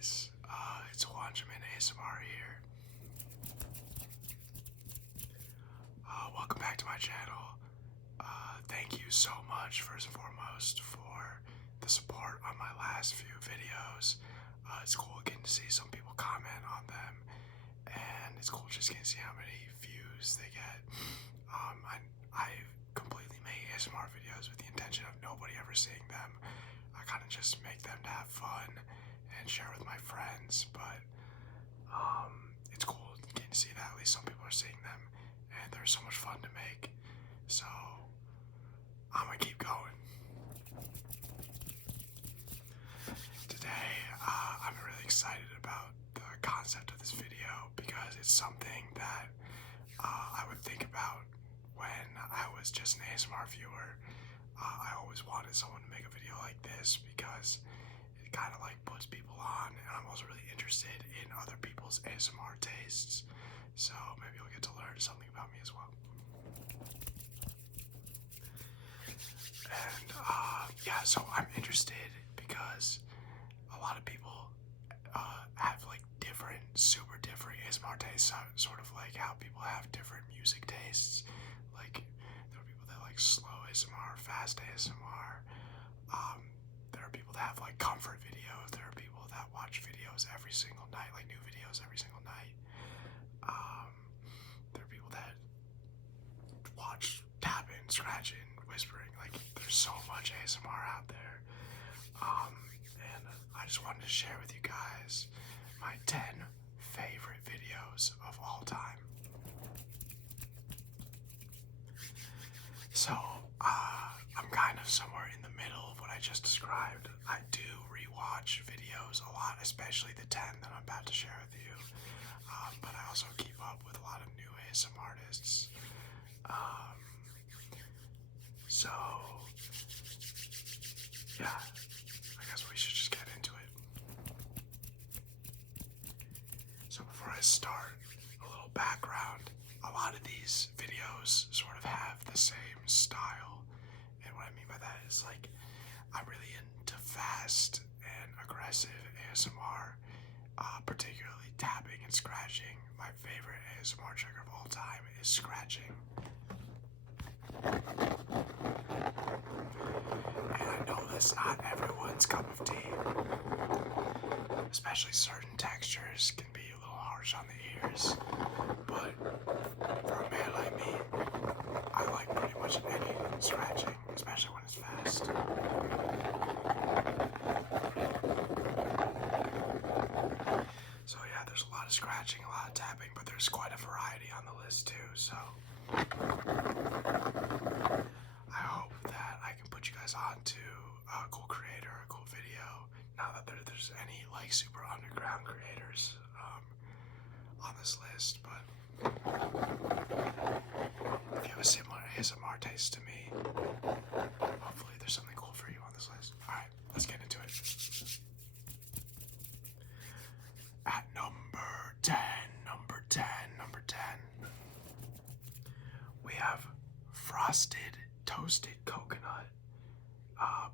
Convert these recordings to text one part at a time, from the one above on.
guys? It's Wanjamin ASMR here. Welcome back to my channel. Thank you so much, first and foremost, for the support on my last few videos. It's cool getting to see some people comment on them, and it's cool just getting to see how many views they get. I completely make ASMR videos with the intention of nobody ever seeing them. I kind of just make them to have fun and share with my friends, but it's cool getting to see that at least some people are seeing them, and they're so much fun to make. So I'm gonna keep going. Today, I'm really excited about the concept of this video because it's something that I would think about when I was just an ASMR viewer. I always wanted someone to make a video like this because it kind of like puts people on, and I'm also really interested in other people's ASMR tastes. So maybe you'll get to learn something about me as well. And yeah, so I'm interested because a lot of people have like different, super different ASMR tastes, sort of like how people have different music tastes. Like there are people that like slow ASMR, fast ASMR. There are people that have like comfort videos. There are people that watch videos every single night, like new videos every single night. There are people that watch tapping, scratching, whispering. Like there's so much ASMR out there. And I just wanted to share with you guys my 10 favorite videos of all time. So, I'm kind of somewhere in the middle of what I just described. I do rewatch videos a lot, especially the 10 that I'm about to share with you. But I also keep up with a lot of new ASMR artists. So, yeah, I guess we should just get into it. So before I start, a little background. A lot of these videos sort of have the same style, and what I mean by that is like I'm really into fast and aggressive ASMR, particularly tapping and scratching. My favorite ASMR trigger of all time is scratching. And I know that's not everyone's cup of tea, especially certain textures can be a little harsh on the ears, but for a man like me, I like pretty much any scratching, especially when it's fast. So yeah, there's a lot of scratching, a lot of tapping, but there's quite a variety on the list too, so I hope that I can put you guys on to a cool creator, a cool video. Not that there's any like super underground creators on this list, but if you have a similar ASMR taste to me, hopefully there's something cool for you on this list. Alright, let's get into it. At number 10, we have Frosted Toasted Coconut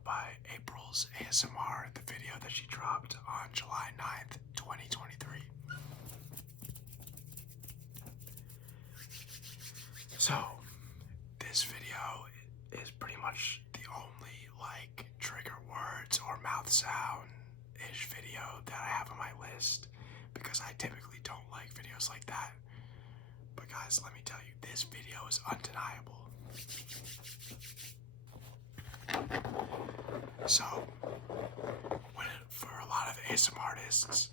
by April's ASMR, the video that she dropped on July 9th, 2023. So, this video is pretty much the only like trigger words or mouth sound-ish video that I have on my list because I typically don't like videos like that. But guys, let me tell you, this video is undeniable. So, for a lot of ASMR artists,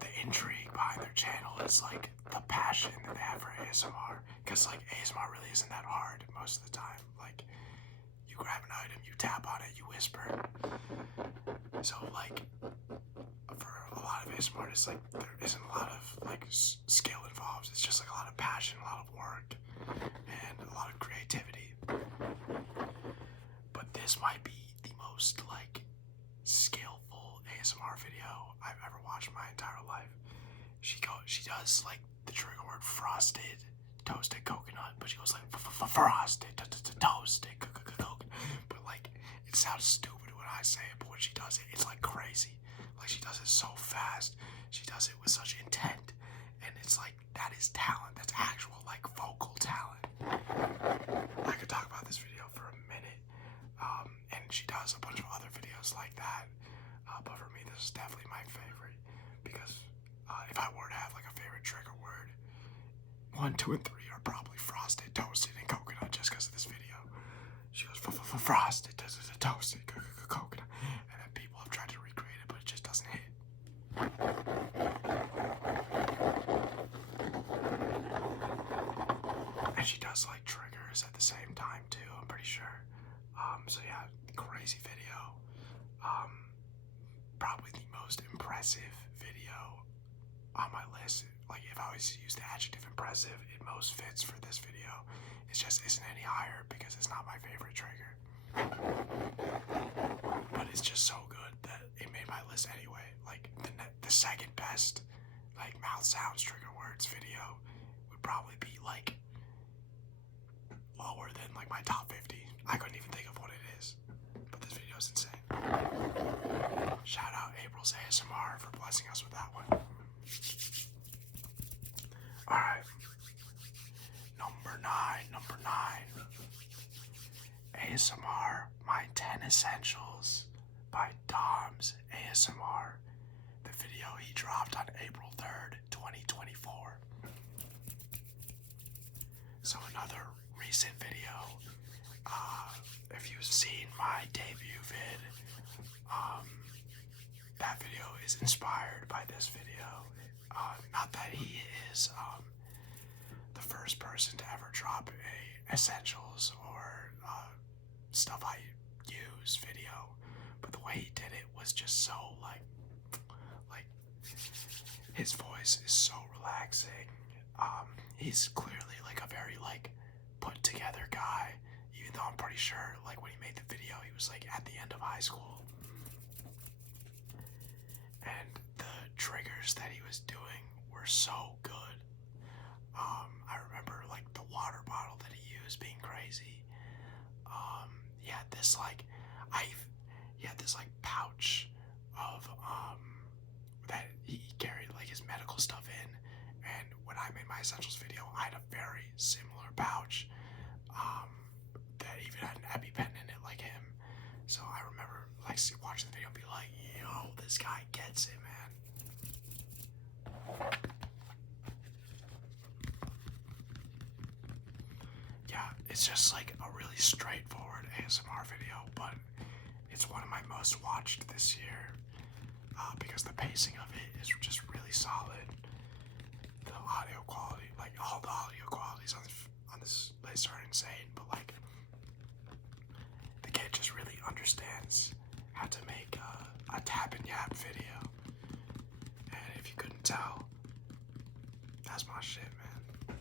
the intrigue behind their channel is like the passion that they have for ASMR. Because like ASMR really isn't that hard most of the time. Like you grab an item, you tap on it, you whisper. So like for a lot of ASMR artists, like there isn't a lot of like skill involved. It's just like a lot of passion, a lot of work, and a lot of creativity. But this might be the most like skillful ASMR video I've ever watched in my entire life. She does like the trigger word frosted toasted coconut, but she goes like frosted toasted coconut. But like it sounds stupid when I I say it, but when she does it, it's like crazy. Like, she does it so fast. She does it with such intent. And it's like, that is talent. That's actual, like, vocal talent. I could talk about this video for a minute. And she does a bunch of other videos like that. But for me, this is definitely my favorite. Because if I were to have, like, a favorite trigger word, 1, 2, and 3 are probably frosted, toasted, and coconut just because of this video. She goes, frosted, toasted, coconut. And then people have tried to recreate it, but it just doesn't hit. And she does like triggers at the same time too, I'm pretty sure. So yeah, crazy video. Probably the most impressive video on my list. Like, if I was to use the adjective impressive, it most fits for this video. It just isn't any higher because it's not my favorite trigger. But it's just so good that it made my list anyway. Like, the second best, like, mouth sounds trigger words video would probably be, like, lower than, like, my top 50. I couldn't even think of what it is. But this video is insane. Shout out April's ASMR for blessing us with that one. Alright. Number 9. ASMR, My 10 Essentials by Dom's ASMR. The video he dropped on April 3rd, 2024. So another recent video. If you've seen my debut vid, that video is inspired by this video. Not that he is the first person to ever drop a essentials or stuff I use video, but the way he did it was just so like his voice is so relaxing. He's clearly like a very like put together guy, even though I'm pretty sure like when he made the video he was like at the end of high school. And the triggers that he was doing were so good. I remember like the water bottle that he used being crazy. He had this like pouch of that he carried like his medical stuff in, and when I made my essentials video I had a very similar pouch that even had an EpiPen in it like him. So I remember like watching the video and be like, yo, this guy gets it, man. Yeah, it's just like a really straightforward ASMR video, but it's one of my most watched this year because the pacing of it is just really solid. The audio quality, like all the audio qualities on this list are insane, but like the kid just really understands how to make a tap and yap video. And if you couldn't tell, that's my shit, man.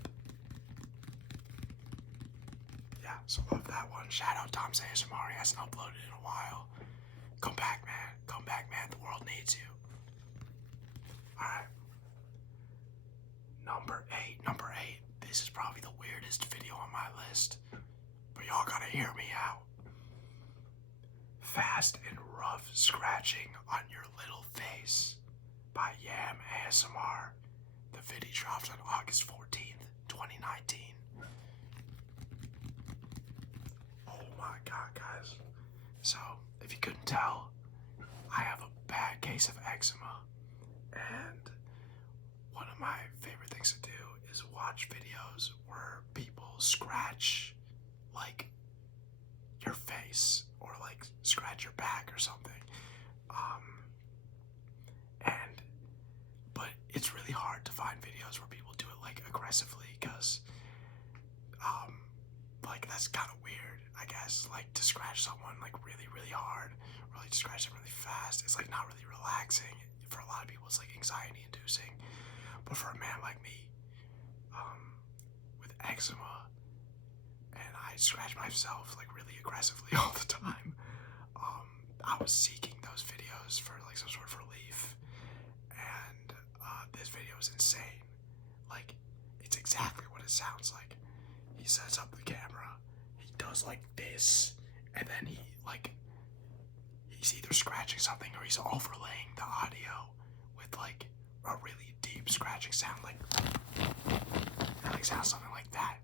Yeah, so love that one. Shout out Tom's ASMR. He hasn't uploaded in a while. Come back, man. Come back, man. The world needs you. Alright. Number 8. This is probably the weirdest video on my list, but y'all gotta hear me out. Fast and Rough Scratching on Your Little Face by Yam ASMR. The video dropped on August 14th, 2019. Oh my god, guys. So, if you couldn't tell, I have a bad case of eczema, and one of my favorite things to do is watch videos where people scratch, like, your face, or, like, scratch your back or something. But it's really hard to find videos where people do it, like, aggressively, because, like, that's kind of weird, I guess, like, to scratch someone, like, really, really hard, or, like, to scratch them really fast. It's, like, not really relaxing. For a lot of people, it's, like, anxiety-inducing. But for a man like me, with eczema, and I scratch myself, like, really aggressively all the time, I was seeking those videos for, like, some sort of relief, and this video is insane. Like, it's exactly what it sounds like. He sets up the camera, he does, like, this, and then he he's either scratching something or he's overlaying the audio with like a really deep scratching sound, like sounds something like that,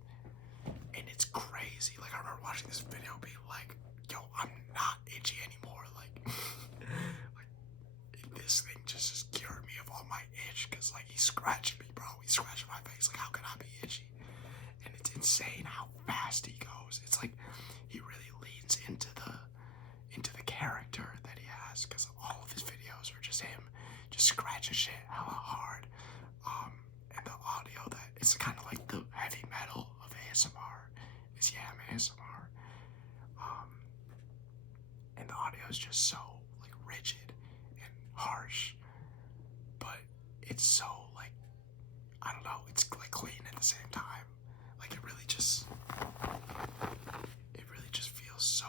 and it's crazy. Like I remember watching this video, being like, "Yo, I'm not itchy anymore." Like, like this thing just cured me of all my itch, because like he's scratching me, bro. He's scratching my face. Like, how can I be itchy? And it's insane how fast he goes. It's like he really leans into the character that he has, because all of his videos are just him just scratching shit hella hard. And the audio, that it's kind of like the heavy metal of ASMR is Yam ASMR. And the audio is just so like rigid and harsh, but it's so like, I don't know, it's like clean at the same time. Like it really just feels so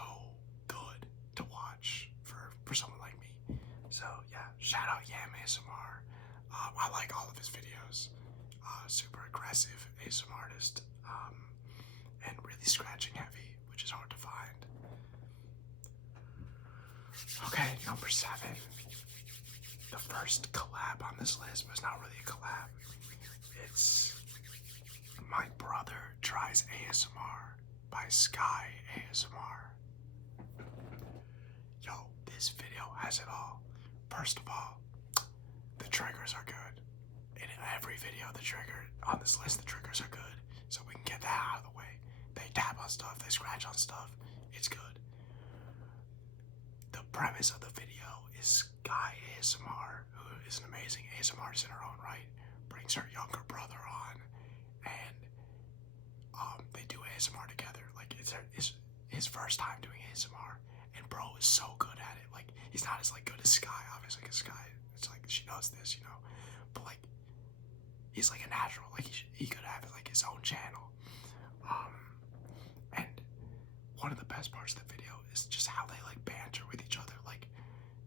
good to watch for someone like me. So yeah, shout out Yam ASMR. I like all of his videos. Super aggressive ASMR artist, and really scratching heavy, which is hard to find. Okay, number 7. The first collab on this list, but it's not really a collab. It's My Brother Tries ASMR by Skye ASMR. Yo, this video has it all. First of all, the triggers are good. In every video, the trigger on this list, the triggers are good. So we can get that out of the way. They tap on stuff, they scratch on stuff. It's good. The premise of the video is Skye ASMR, who is an amazing ASMR artist in her own right, brings her younger brother on, and they do ASMR together. Like it's his first time doing ASMR, and bro is so good at it. Like he's not as like good as Skye, obviously, because Skye, it's like she knows this, you know, but like he's like a natural. Like he could have like his own channel. And one of the best parts of the video is just how they like banter with each other. Like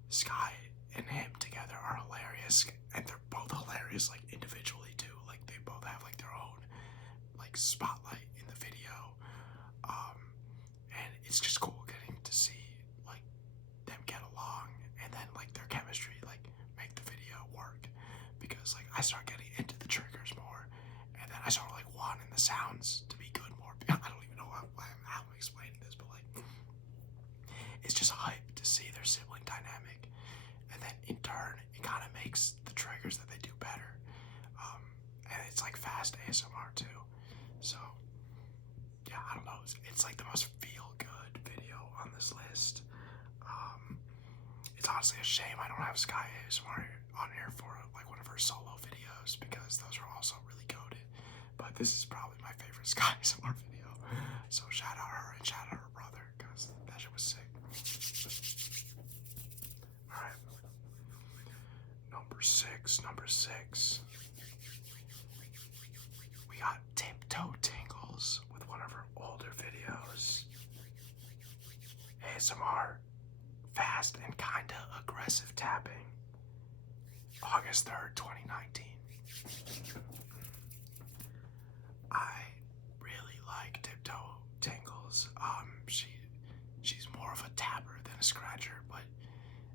Skye and him together are hilarious, and they're both hilarious like individually too. Like they both have like their own like spotlight in the video. And it's just cool getting to see like them get along, and then like their chemistry like make the video work, because like I start getting into the triggers more, and then I start like wanting the sounds to be good more. I don't even know how I'm explaining this, but like it's just hype to see their sibling dynamic, and then in turn it kind of makes the triggers that they do better. And it's like fast ASMR too, so yeah, I don't know, it's like the most feel-good video on this list. It's honestly a shame I don't have Skye ASMR on here for like one of her solo videos, because those are also really goated. But this is probably my favorite Skye ASMR video, so shout out her and shout out her brother, because that shit was sick. Alright, number six. We got Tiptoe Tingles with one of her older videos. ASMR, fast and kinda aggressive tapping. August 3rd, 2019. I really like Tiptoe Tingles. She's more of a tapper than a scratcher, but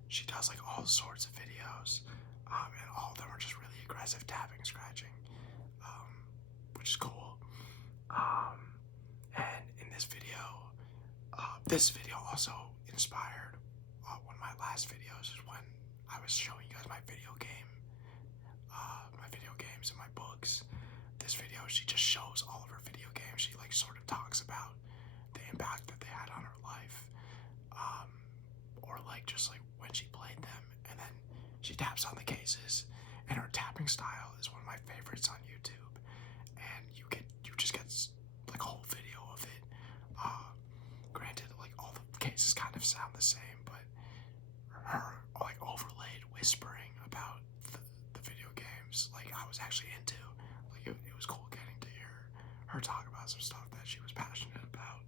she does like all sorts of videos, and all of them are just really aggressive tapping, scratching, which is cool. And in this video also inspired one of my last videos, is when I was showing you guys my video games and my books. This video, she just shows all of her video games. She like sort of talks about the impact that they had on her life, or like just like when she played them, and then she taps on the cases. And her tapping style is one of my favorites on YouTube, and you just get like a whole video of it. Granted, like all the cases kind of sound the same, but her like overlaid whispering about the video games, like I was actually into. Like it was cool getting to hear her talk about some stuff that she was passionate about,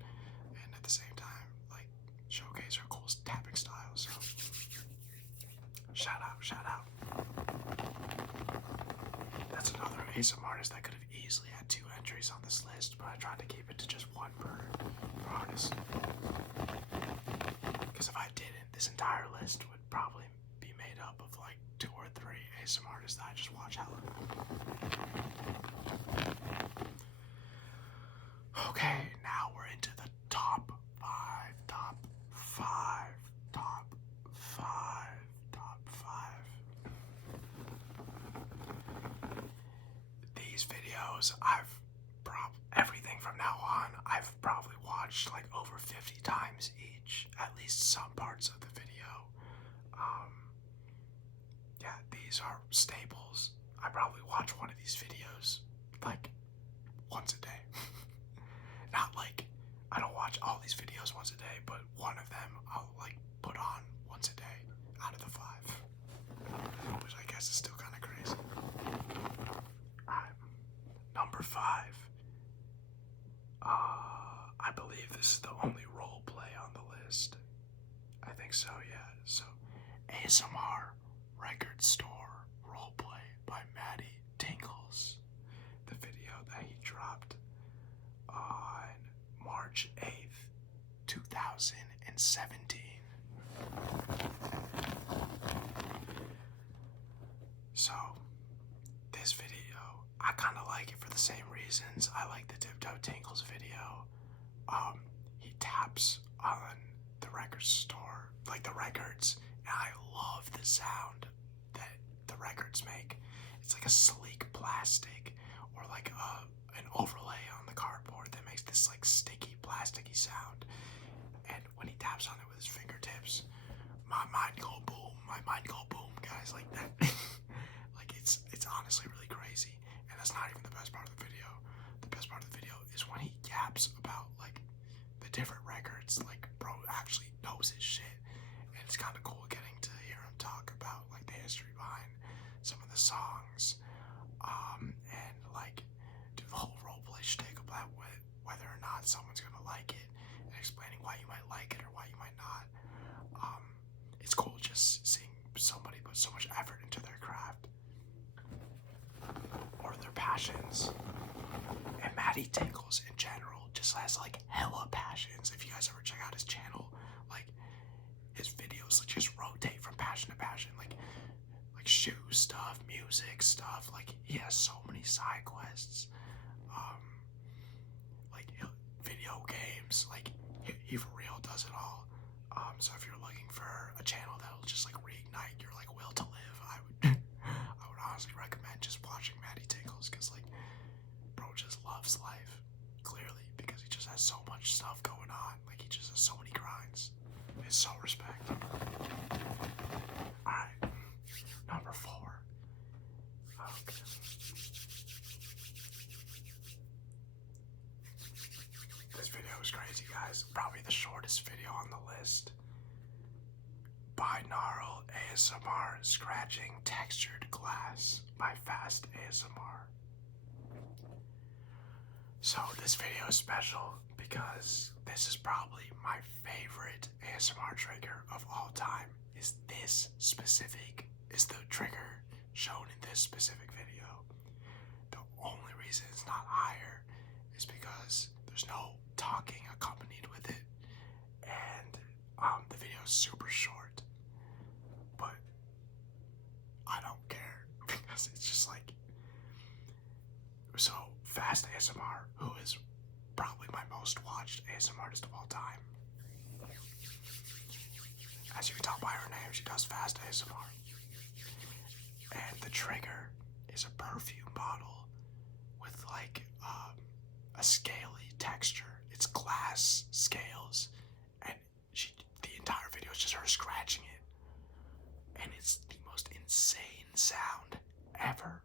and at the same time like showcase her cool tapping style. So shout out. That's another ASMR artist that could have easily had 2 entries on this list, but I tried to keep it to just one per artist, because if I didn't, this entire list would probably be made up of like 2 or 3 ASMR artists that I just watch hella. Okay, now we're into the top 5. These videos, everything from now on, I've probably watched like over 50 times each, at least some parts of the video. Yeah, these are staples. I probably watch one of these videos like once a day. Not like, I don't watch all these videos once a day, but one of them I'll like put on once a day out of the 5. Which I guess is still kind of crazy. Alright, number 5. I believe this is the only role play on the list. I think so, yeah. So, ASMR Record Store Roleplay by Matty Tingles. The video that he dropped on March 8th, 2017. So, this video, I kind of like it for the same reasons I like the Tiptoe Tingles video. He taps on the record store, like the records, and I love the sound that the records make. It's like a sleek plastic, or like an overlay on the cardboard that makes this like sticky, plasticky sound. And when he taps on it with his fingertips, my mind go boom, guys, like that. Like it's honestly really crazy, and that's not even the best part of the video. The best part of the video is when he yaps about like the different records. Like, bro actually knows his shit, and it's kind of cool getting to hear him talk about like the history behind some of the songs, and like do the whole roleplay shtick about whether or not someone's gonna like it, and explaining why you might like it or why you might not. It's cool just seeing somebody put so much effort into their craft or their passions. And Matty Tingles in general just has like hella passions. If you guys ever check out his channel, like his videos just rotate from passion to passion, like shoe stuff, music stuff. Like he has so many side quests, like video games. Like he for real does it all. So if you're looking for a channel that'll just like reignite your like will to live, I would honestly recommend just watching Matty Tingles, because like bro just loves life, clearly, because he just has so much stuff going on. Like he just has so many grinds. It's so respect. Alright, number 4. Okay. This video is crazy, guys. Probably the shortest video on the list. Binaural ASMR Scratching Textured Glass by Fast ASMR. So this video is special because this is probably my favorite ASMR trigger of all time. Is the trigger shown in this specific video. The only reason it's not higher is because there's no talking accompanied with it, and the video is super short. But I don't care, because it's just like, so Fast ASMR, who is probably my most watched ASMR artist of all time. As you can tell by her name, she does Fast ASMR. And the trigger is a perfume bottle with like a scaly texture. It's glass scales, and the entire video is just her scratching it. And it's the most insane sound ever.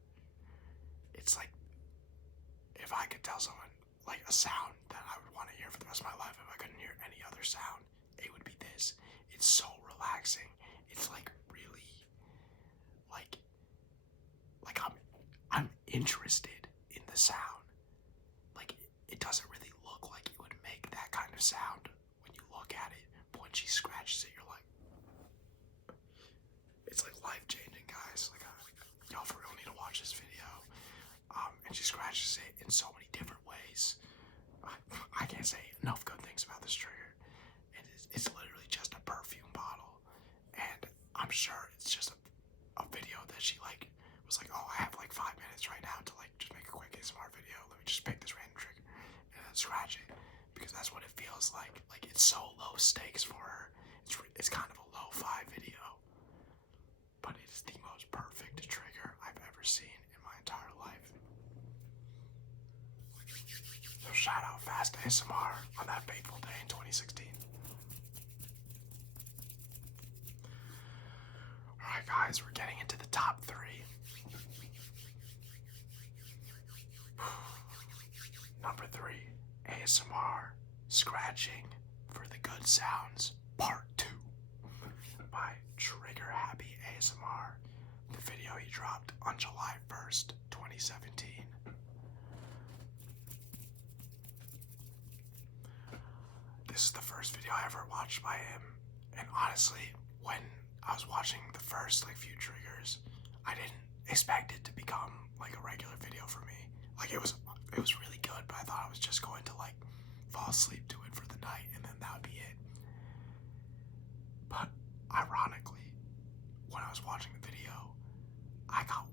It's like, if I could tell someone like a sound that I would want to hear for the rest of my life, if I couldn't hear any other sound, it would be this. It's so relaxing. It's like really like I'm interested in the sound. Like it doesn't really look like it would make that kind of sound when you look at it, but when she scratches it, you're like, it's like life-changing, guys. Like y'all for real need to watch this video. And she scratches it in so many different ways. I can't say enough good things about this trigger. It's literally just a perfume bottle I'm sure it's just a video that she like was like, oh, I have like 5 minutes right now to like just make a quick ASMR video. Let me just pick this random trigger and then scratch it, because that's what it feels like. Like, it's so low stakes for her. It's kind of a lo-fi video, but it is the most perfect trigger I've ever seen in my entire life. So shout out Fast ASMR on that fateful day in 2016. Alright guys, we're getting into the top 3. Number 3, ASMR Scratching for the Good Sounds Part 2 by Trigger Happy ASMR. The video he dropped on July 1st, 2017. This is the first video I ever watched by him, and honestly, when I was watching the first like few triggers, I didn't expect it to become like a regular video for me. Like, it was really good, but I thought I was just going to like fall asleep to it for the night and then that would be it. But ironically, when I was watching the video, I got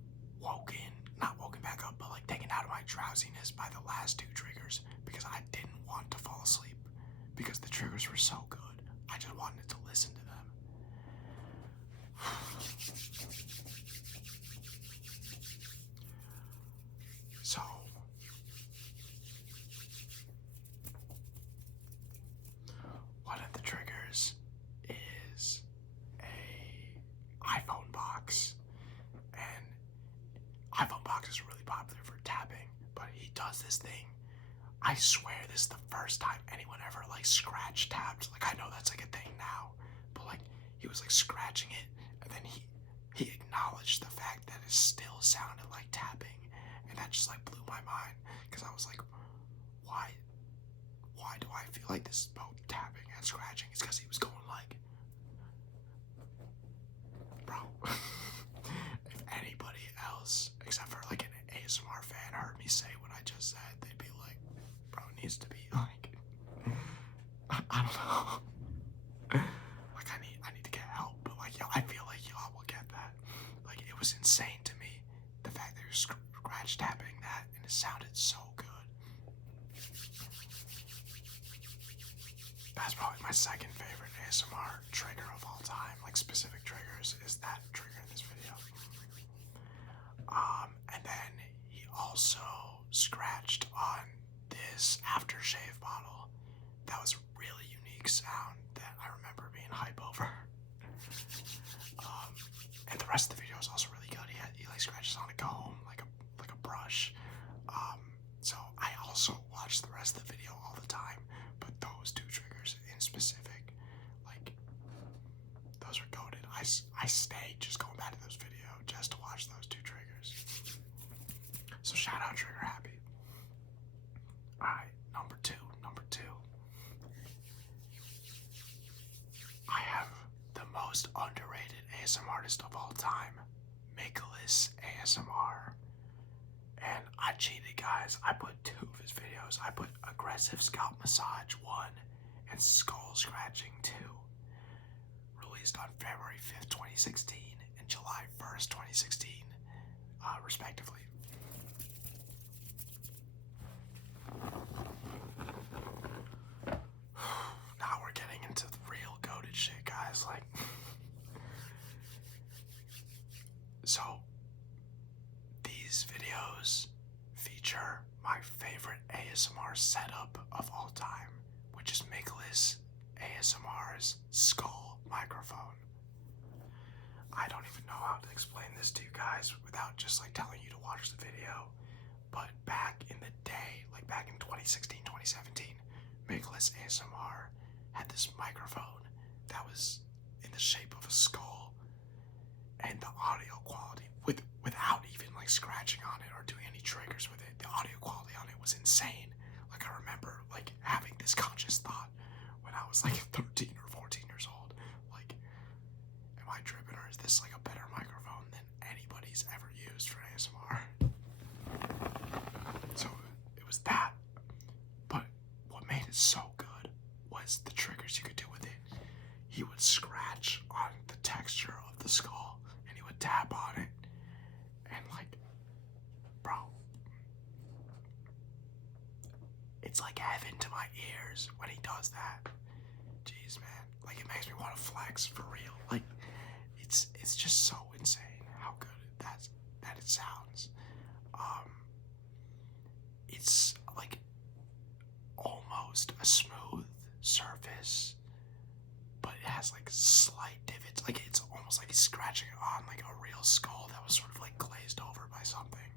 not woken back up, but like taken out of my drowsiness by the last 2 triggers, because I didn't want to fall asleep because the triggers were so good. I just wanted to listen to them. So, one of the triggers is a iPhone box, and iPhone box is really popular for tapping, but he does this thing. I swear this is the first time anyone ever like scratch tapped. Like, I know that's like a thing now, but like, he was like scratching it, and then he acknowledged the fact that it still sounded like tapping, and that just like blew my mind, because I was like, why do I feel like this is both tapping and scratching? It's because he was going like, bro. If anybody else except for like an ASMR fan heard me say what I just said, they'd be like, bro, it needs to be like, I don't know. Like, I need to get help, but like, yo, I feel like y'all will get that. Like, it was insane to me, the fact that you're scratch tapping that, and it sounded so good. That's probably my second favorite ASMR trigger of all time, like specific triggers, is that trigger in this video. And then he also scratched on this aftershave bottle. That was a really unique sound that I remember being hype over. And the rest of the video is also really good. He like scratches on a comb, like a brush. So I also watch the rest of the video all the time, but those 2 triggers in specific, like, those are goated. I stay just going back to those videos just to watch those 2 triggers. So shout out Trigger Happy. Alright, number two. I have the most underrated ASMR artist of all time, Mickelous ASMR. And I cheated, guys. I put 2 of his videos. I put Aggressive Scalp Massage 1 and Skull Scratching 2. Released on February 5th, 2016 and July 1st, 2016, respectively. Now we're getting into the real goated shit, guys. Like, so these videos feature my favorite ASMR setup of all time, which is Mickelous ASMR's skull microphone. I don't even know how to explain this to you guys without just like telling you to watch the video, but back in the day, like back in 2016, 2017, Mickelous ASMR had this microphone that was in the shape of a skull, and the audio quality, without even like scratching on it or doing any triggers with it, the audio quality on it was insane. Like, I remember like having this conscious thought when I was like 13 or 14 years old, like, am I tripping, or is this like a better microphone than anybody's ever used for ASMR? So it was that, but what made it so was the triggers you could do with it. He would scratch on the texture of the it's like heaven to my ears when he does that. Jeez, man, like it makes me want to flex for real. Like it's just so insane how good that it sounds. It's like almost a smooth surface, but it has like slight divots. Like it's almost like he's scratching it on like a real skull that was sort of like glazed over by something,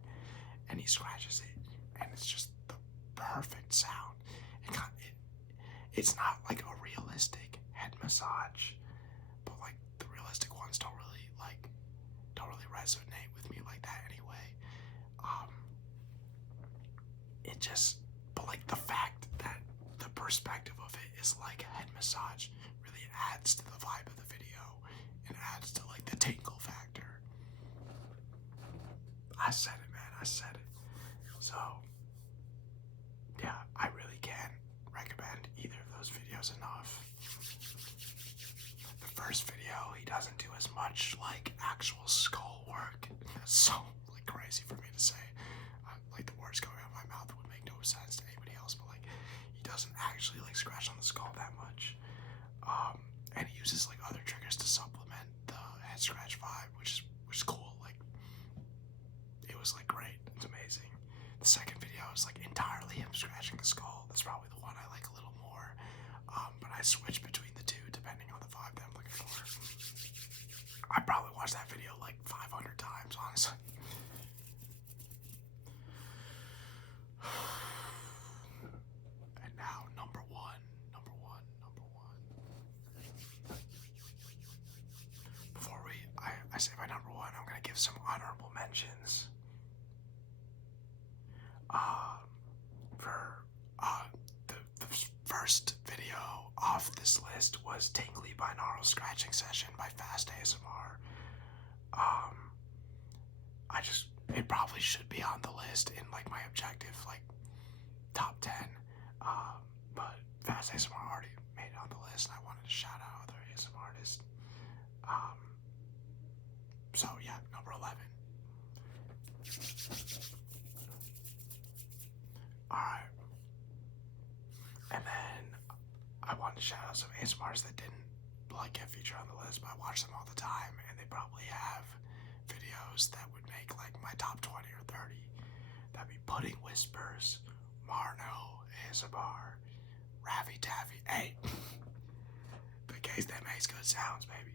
and he scratches it, and it's just the perfect sound. It's not like a realistic head massage, but like the realistic ones don't really resonate with me like that anyway. But like the fact that the perspective of it is like a head massage really adds to the vibe of the video and adds to like the tingle factor. I said it, man. I said it. So yeah, I really can't recommend either of those videos enough. The first video, he doesn't do as much like actual skull work. That's so like crazy for me to say. Like the words going out of my mouth would make no sense to anybody else, but like he doesn't actually like scratch on the skull that much. And he uses like other triggers to supplement the head scratch vibe, which is cool. Like it was like great. It's amazing. The second video is like entirely him scratching the skull. That's probably the one I like a little more. But I switch between the two depending on the vibe that I'm looking for. I probably watched that video like 500 times, honestly. And now, number one. Before I say my number one, I'm gonna give some honorable mentions. The first video off this list was Tingly Binaural Scratching Session by Fast ASMR. It probably should be on the list in like my objective, like top 10. But Fast ASMR already made it on the list, and I wanted to shout out other ASMR artists. So yeah, number 11. Alright. And then I wanted to shout out some ASMRs that didn't like get featured on the list, but I watch them all the time, and they probably have videos that would make like my top 20 or 30. That'd be Pudding Whispers, Marno ASMR, Ravi Taffy. Hey, the case that makes good sounds, baby.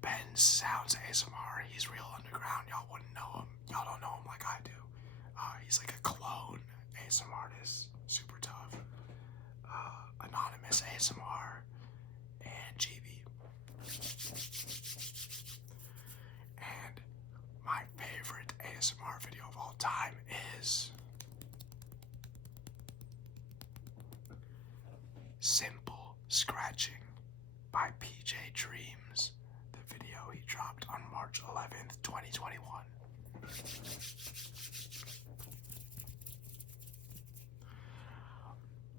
Ben Sounds ASMR. He's real underground. Y'all wouldn't know him. Y'all don't know him like I do. He's like a clone ASMR artist. Super tough. Anonymous ASMR. And GB. And my favorite ASMR video of all time is Simple Scratching by PJ Dreams. The video he dropped on March 11th, 2021.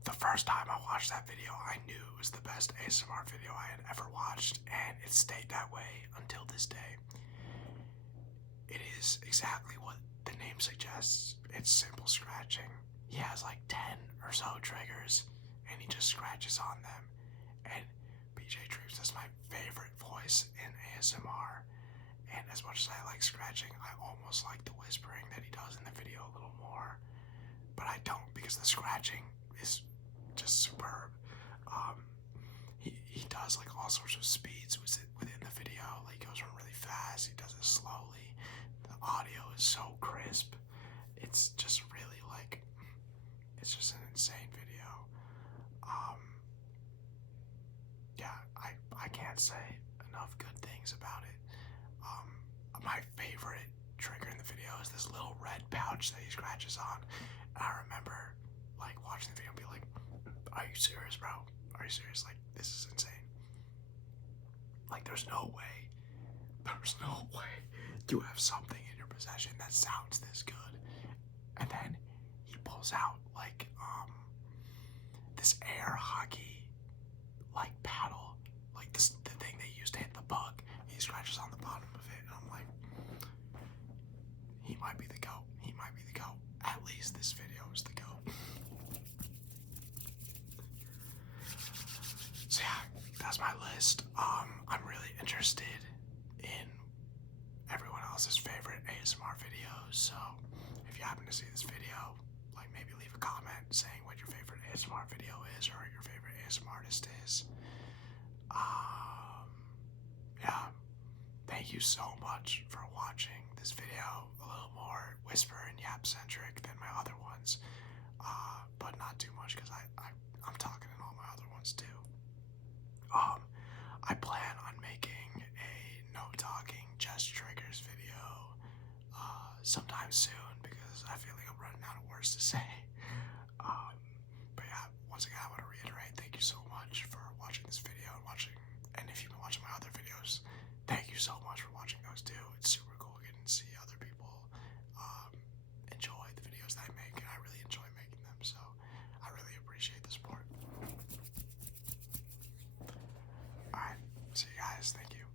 The first time I watched that video, I knew it was the best ASMR video I had ever watched, and it stayed that way until this day. It is exactly what the name suggests. It's simple scratching. He has like 10 or so triggers, and he just scratches on them. And PJ Dreams is my favorite voice in ASMR. And as much as I like scratching, I almost like the whispering that he does in the video a little more. But I don't, because the scratching is just superb. He does like all sorts of speeds within the video. Like he goes from really fast, he does it slowly. The audio is so crisp. It's just really like, it's just an insane video. Yeah, I can't say enough good things about it. My favorite trigger in the video is this little red pouch that he scratches on. And I remember like watching the video and be like, are you serious, bro? Are you serious? Like, this is insane. Like, there's no way you have something in your possession that sounds this good. And then he pulls out like this air hockey like paddle, like the thing they used to hit the bug. He scratches on the bottom of it, and I'm like, he might be the GOAT. He might be the GOAT. at least this video is the go. So yeah, that's my list. I'm really interested in everyone else's favorite ASMR videos, so if you happen to see this video, like maybe leave a comment saying what your favorite ASMR video is or your favorite ASMR artist is. Yeah, thank you so much for watching this video. A little more whisper and yap centric than my other ones, but not too much because I'm talking in all my other ones too. I plan on making a no talking just triggers video sometime soon because I feel like I'm running out of words to say. But yeah, once again, I want to reiterate, thank you so much for watching this video and if you've been watching my other videos, thank you so much for watching those too. It's super cool getting to see other people enjoy the videos that I make, and I really enjoy making them, so I really appreciate the support. Alright, see you guys, thank you.